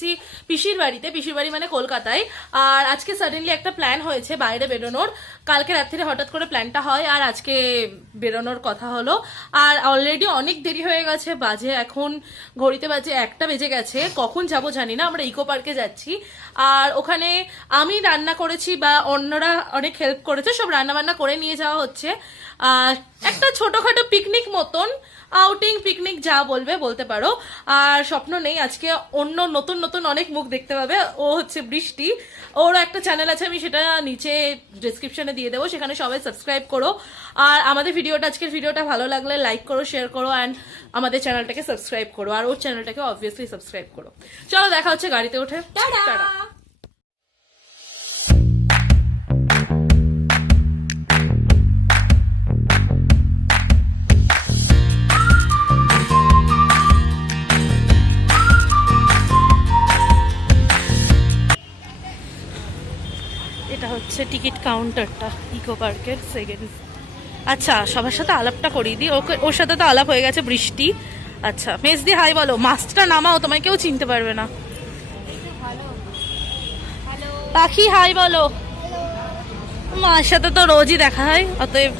এসেছি পিসির বাড়িতে। পিসির বাড়ি মানে কলকাতায়। আর আজকে সাডেনলি একটা প্ল্যান হয়েছে বাইরে বেরোনোর। কালকে রাত্রিরে হঠাৎ করে প্ল্যানটা হয় আর আজকে বেরোনোর কথা হলো। আর অলরেডি অনেক দেরি হয়ে গেছে, বাজে এখন ঘড়িতে বাজে 1টা বেজে গেছে। কখন যাব জানি না। আমরা ইকো পার্কে যাচ্ছি। আর ওখানে আমি রান্না করেছি বা অন্যরা অনেক হেল্প করেছে, সব রান্না বান্না করে নিয়ে যাওয়া হচ্ছে। একটা ছোটখাটো পিকনিক মতন, আউটিং পিকনিক যা বলবে বলতে পারো। আর স্বপ্ন নেই, আজকে অন্য নতুন নতুন অনেক মুখ দেখতে পাবে। ও হচ্ছে বৃষ্টি, ওরও একটা চ্যানেল আছে, আমি সেটা নিচে ডিসক্রিপশনে দিয়ে দেবো, সেখানে সবাই সাবস্ক্রাইব করো। আর আমাদের ভিডিওটা, আজকের ভিডিওটা ভালো লাগলে লাইক করো, শেয়ার করো, অ্যান্ড আমাদের চ্যানেলটাকে সাবস্ক্রাইব করো। আর ওর চ্যানেলটাকে অবভিয়াসলি সাবস্ক্রাইব করো। চলো দেখা হচ্ছে গাড়িতে উঠে। টাটা। এটা হচ্ছে টিকিট কাউন্টারটা ইকো পার্কের সেকেন্ড। আচ্ছা, সবার সাথে আলাপটা করিয়ে দিই। ওকে, ওর সাথে তো আলাপ হয়ে গেছে, বৃষ্টি। আচ্ছা মেজদি, হাই বলো। মাস্কটা নামাও, তোমায় কেউ চিনতে পারবে না। পাখি, হাই বলো। মার সাথে তো রোজই দেখা হয়, অতএব।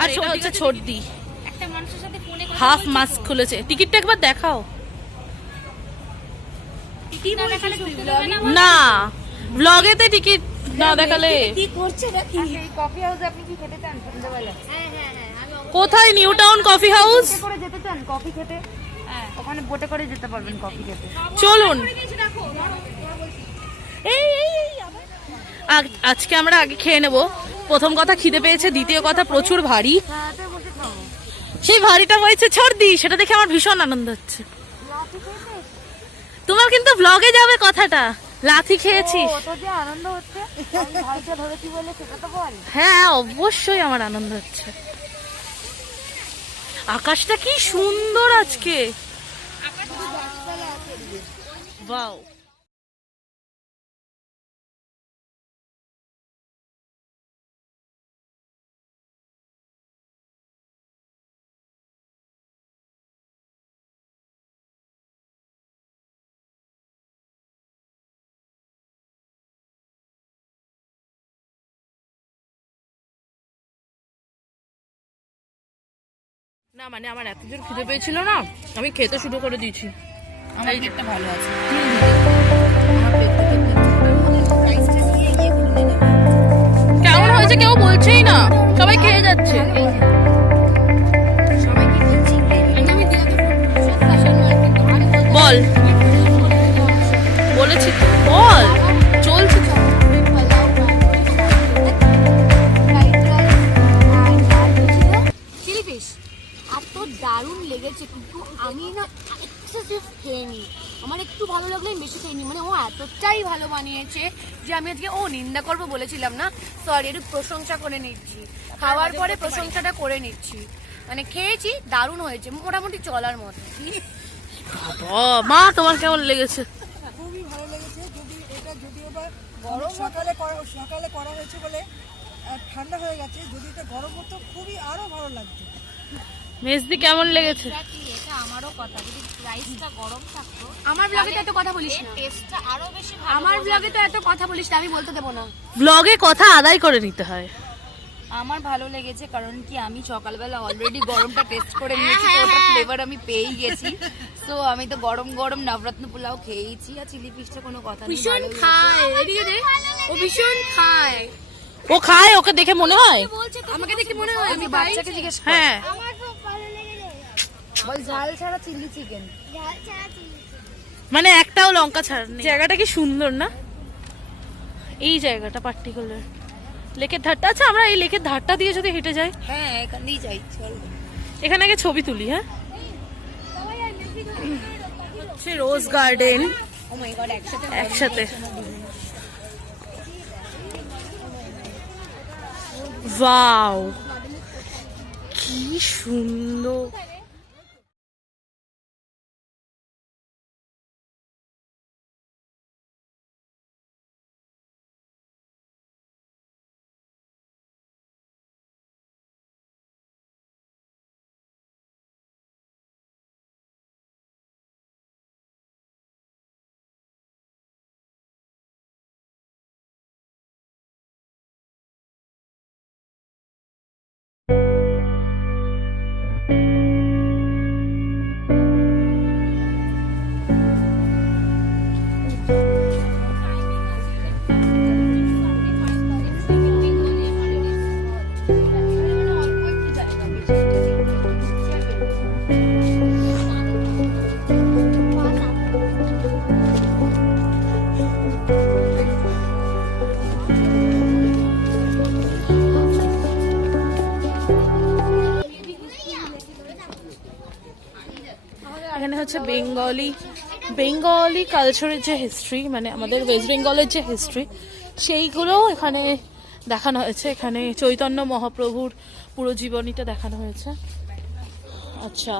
আর এটা হচ্ছে ছোটদি, হাফ মাস্ক খুলেছে। টিকিটটা একবার দেখাও না, ব্লগেতে টিকিট না দেখালে কি করছে নাকি? কফি হাউসে আপনি কি খেতে চান সন্ধ্যাবেলা? কোথায়? New town coffee house. করে যেতে চান কফি খেতে? ওখানে বোটে করে যেতে পারবেন কফি খেতে। চলুন। আজকে আমরা আগে খেয়ে নেব। প্রথম কথা খিদে পেয়েছে, দ্বিতীয় কথা প্রচুর ভারী। সেই ভারীটা হয়েছে ছর্দি, সেটা দেখে আমার ভীষণ আনন্দ হচ্ছে। তোমার কিন্তু ব্লগে যাবে কথাটা। লাথি খেয়েছিস? হ্যাঁ অবশ্যই আমার আনন্দ হচ্ছে। আকাশটা কি সুন্দর আজকে, ওয়াও। না মানে আমার এত জোর খিদে পেয়েছিল না, আমি খেতে শুরু করে দিয়েছি। আমার পেটটা ভালো আছে। কেমন হয়েছে কেউ বলছেই না, সবাই খেয়ে যাচ্ছে। বল, বলেছি বল, চলছে। চিলি ফিশ এত দারুণ লেগেছে, কিন্তু আমি না এক্সেসিভ খেয়ে আমার একটু ভালো লাগলে বেশি খেয়ে মানে ও এতটাই ভালো বানিয়েছে যে আমি আজকে নিন্দা করবো বলেছিলাম না, সরি, একটু প্রশংসা করে নিচ্ছি। খাওয়ার পরে প্রশংসাটা করে নিচ্ছি। মানে খেয়েছি, দারুণ হয়েছে, মোটামুটি চলার মতো। মা তোমার কেমন লেগেছে? খুবই ভালো লেগেছে। যদিও বা গরম সকালে করা হয়েছে বলে ঠান্ডা হয়ে গেছে, যদি এটা গরম হতো খুবই আরো ভালো লাগতো। মেজদি কেমন লেগেছে? এটা আমারও কথা, যদি রাইসটা গরম থাকতো। আমার ব্লগে তো এত কথা বলিস না, টেস্টটা আরো বেশি ভালো। আমার ব্লগে তো এত কথা বলিস না, আমি বলতে দেবো না। ব্লগে কথা আদায় করে নিতে হয়। আমার ভালো লেগেছে কারণ কি আমি সকালবেলা অলরেডি গরমটা টেস্ট করে নিয়েছি, তো ওটার ফ্লেভার আমি পেয়েই গেছি। তো আমি তো গরম গরম নবরত্ন পোলাও খেয়েছি, আর চিলি ফিশটা কোনো কথা নেই, ভীষণ খায়, এদিকে দে, ও ভীষণ খায়। ও খায়, ওকে দেখে মনে হয়। আমাকে দেখে মনে হয় আমি বাচ্চাকে জিজ্ঞেস করি। হ্যাঁ, বল ঝাল ছাড়া চিলি চিকেন। মানে একটাও লঙ্কা ছাড় নেই। জায়গাটা কি সুন্দর না, এই জায়গাটা পার্টিকুলার লেকের ধারটা। আচ্ছা আমরা এই লেকের ধারটা দিয়ে যদি হেঁটে যাই, হ্যাঁ এখান দিয়েই যাই, চল। এখানে আগে ছবি তুলি। হ্যাঁ, হচ্ছে রোজ গার্ডেন ও মাই গড, একসাথে। ওয়াও, কি সুন্দর। এখানে হচ্ছে বেঙ্গলি কালচারের যে হিস্ট্রি, মানে আমাদের ওয়েস্ট বেঙ্গলের যে হিস্ট্রি, সেইগুলো এখানে দেখানো হয়েছে। এখানে চৈতন্য মহাপ্রভুর পুরো জীবনীটা দেখানো হয়েছে। আচ্ছা,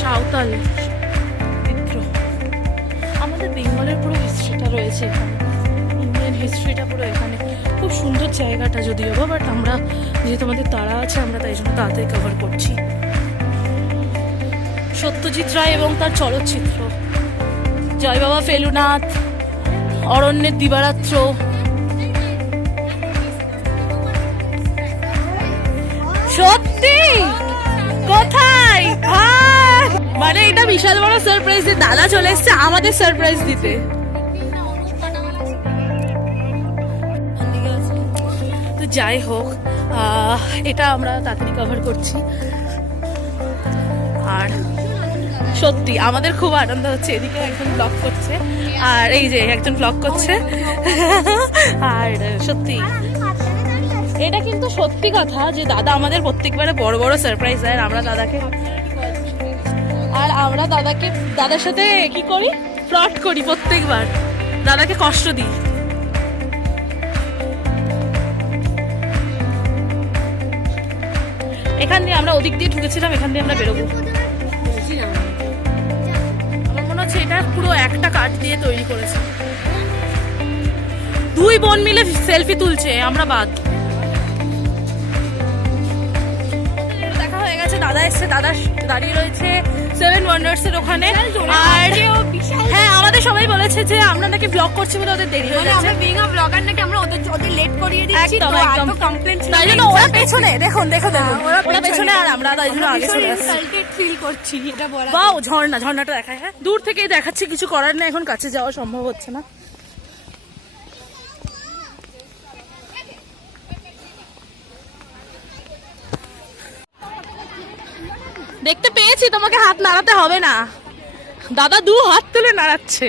সাঁওতাল বিদ্রোহ, আমাদের বেঙ্গলের পুরো হিস্ট্রিটা রয়েছে এখানে, ইন্ডিয়ান হিস্ট্রিটা পুরো এখানে। খুব সুন্দর জায়গাটা যদিও বা, বাট আমরা যেহেতু আমাদের তাড়া আছে, আমরা তাই জন্য তাড়াতাড়ি কভার করছি। সত্যজিৎ রায় এবং তার চলচ্চিত্র, জয় বাবা ফেলুনাথ, অরণ্যের দিবারাত্র, সত্যি কোথায়? মানে এটা বিশাল বড় সারপ্রাইজ, দাদা চলে এসছে আমাদের সারপ্রাইজ দিতে। তো যাই হোক, এটা আমরা তাড়াতাড়ি কভার করছি। আর সত্যি আমাদের খুব আনন্দ হচ্ছে। এদিকে একজন ব্লগ করছে, আর এই যে একজন ব্লগ করছে। আর সত্যি এটা কিন্তু সত্যি কথা যে দাদা আমাদের প্রত্যেকবারে বড় বড় সারপ্রাইজ দেয়। আমরা দাদাকে দাদার সাথে কি করি, ফ্লট করি প্রত্যেকবার, দাদাকে কষ্ট দিই। এখান দিয়ে আমরা ওদিক দিয়ে ঢুকেছিলাম, এখান দিয়ে আমরা বেরোবো। আমার মনে হচ্ছে এটা পুরো একটা কাঠ দিয়ে তৈরি করেছে। দুই বোন মিলে সেলফি তুলছে, আমরা বাদ। দেখা হয়ে গেছে, দাদা এসছে, দাদা দাঁড়িয়ে রয়েছে সেভেন ওয়ান্ডার্স এর ওখানে। আর হ্যাঁ, আমাদের সবাই বলেছে যে আমরা নাকি ব্লগ করছি বলে ওদের দেরি হয়ে গেছে। আমরা বিং আ ব্লগার নাকি আমরা ওদের লেট করিয়ে দিচ্ছি, তো এত কমপ্লেইন ছিল। তাই জন্য ওরা পেছনে, দেখুন ওরা পেছনে, আর আমরা তাই জন্য আগে চলে আসছি। ইনসাল্টেড ফিল করছি, এটা বলা। বাও, ঝর্ণাটা দেখায়। হ্যাঁ, দূর থেকেই দেখাচ্ছি, কিছু করার নেই, এখন কাছে যাওয়া সম্ভব হচ্ছে না। দেখতে পেয়েছি, তোমাকে হাত নাড়াতে হবে না। দাদা দু হাত তুলে নাড়াচ্ছে।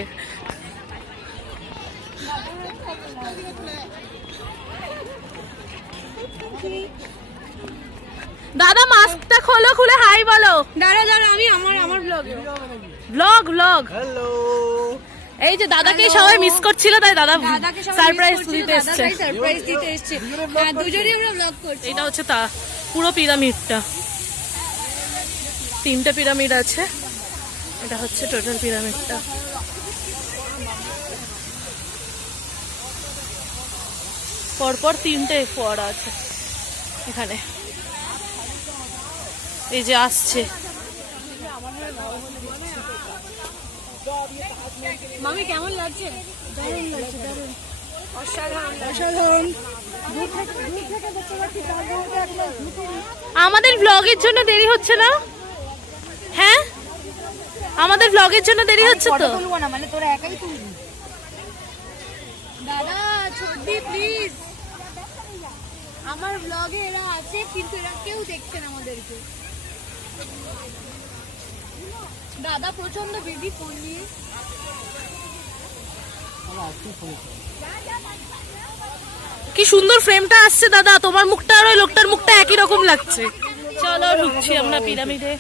দাদা মাস্কটা খোলো, খুলে হাই বলো। দাঁড়া আমি আমার ব্লগে ব্লগ হ্যালো। এই যে দাদাকে সবাই মিস করছিল, তাই দাদা সারপ্রাইজ দিতে এসেছে। দুজনেই আমরা ব্লগ করছি। এটা হচ্ছে তা পুরো পিরামিডটা, 3টে পিরামিড আছে। এটা হচ্ছে টোটাল পিরামিডটা। পরপর 3টে ফোয়ারা আছে এখানে। এই যে আসছে, মামি কেমন লাগছে? দারুণ লাগছে, দারুণ, অসাধারণ। আমাদের ব্লগের জন্য দেরি হচ্ছে না? হ্যাঁ, আমাদের ব্লগের জন্য দেরি হচ্ছে তো। তুলবো না, মানে তোরা একাই তুলবি। দাদা ছবি প্লিজ। আমার ব্লগে এরা আছে, কিন্তু এরা কেউ দেখছে না আমাদেরকে। দাদা প্রচন্ড বেবি ফোন নিয়ে। কি সুন্দর ফ্রেমটা আসছে দাদা, তোমার মুখটা আর ওই লোকটার মুখটা একই রকম লাগছে। চলো ঢুকছি আমরা পিরামিডে।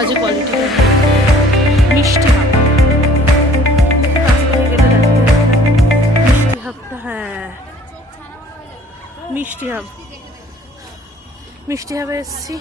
বাজে কোয়ালিটি। মিষ্টি হাব, মিষ্টি হাবটা, হ্যাঁ মিষ্টি হাব, মিষ্টি হাবে এসছি।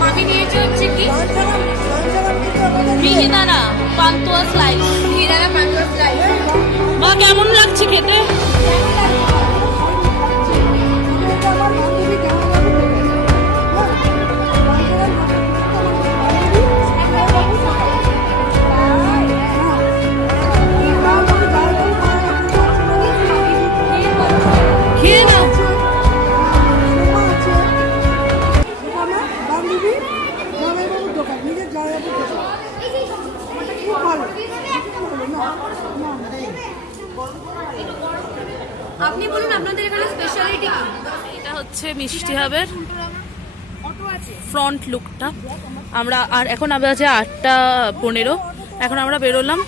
মামি নিয়েছে হচ্ছে কি মিহিদানা পান্তুয়া স্লাইস। মিহিদানা পান্তুয়া স্লাইস। মা কেমন লাগছে খেতে? খেয়ে নাও। দোকান নিজের জামাইবাবুর দোকান খুব ভালো, আপনি বলুন আপনাদের এখানে স্পেশালিটি কি? এটা হচ্ছে মিষ্টি হাবের ফ্রন্ট লুকটা। আমরা আর এখন বাজে 8:15, এখন আমরা বেরোলাম।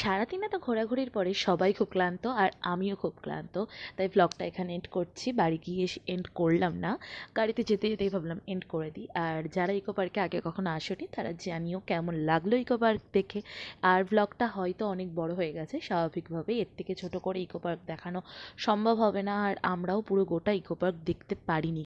সারাদিন এত ঘোরাঘুরির পরে সবাই খুব ক্লান্ত, আর আমিও খুব ক্লান্ত, তাই ব্লগটা এখানে এন্ড করছি। বাড়ি গিয়ে এন্ড করলাম না, গাড়িতে যেতে যেতেই ভাবলাম এন্ড করে দিই। আর যারা ইকো পার্কে আগে কখনো আসেনি তারা জানিও কেমন লাগলো ইকো পার্ক দেখে। আর ব্লগটা হয়তো অনেক বড় হয়ে গেছে, স্বাভাবিকভাবে এর থেকে ছোট করে ইকো পার্ক দেখানো সম্ভব হবে না, আর আমরাও পুরো গোটা ইকো পার্ক দেখতে পারিনি।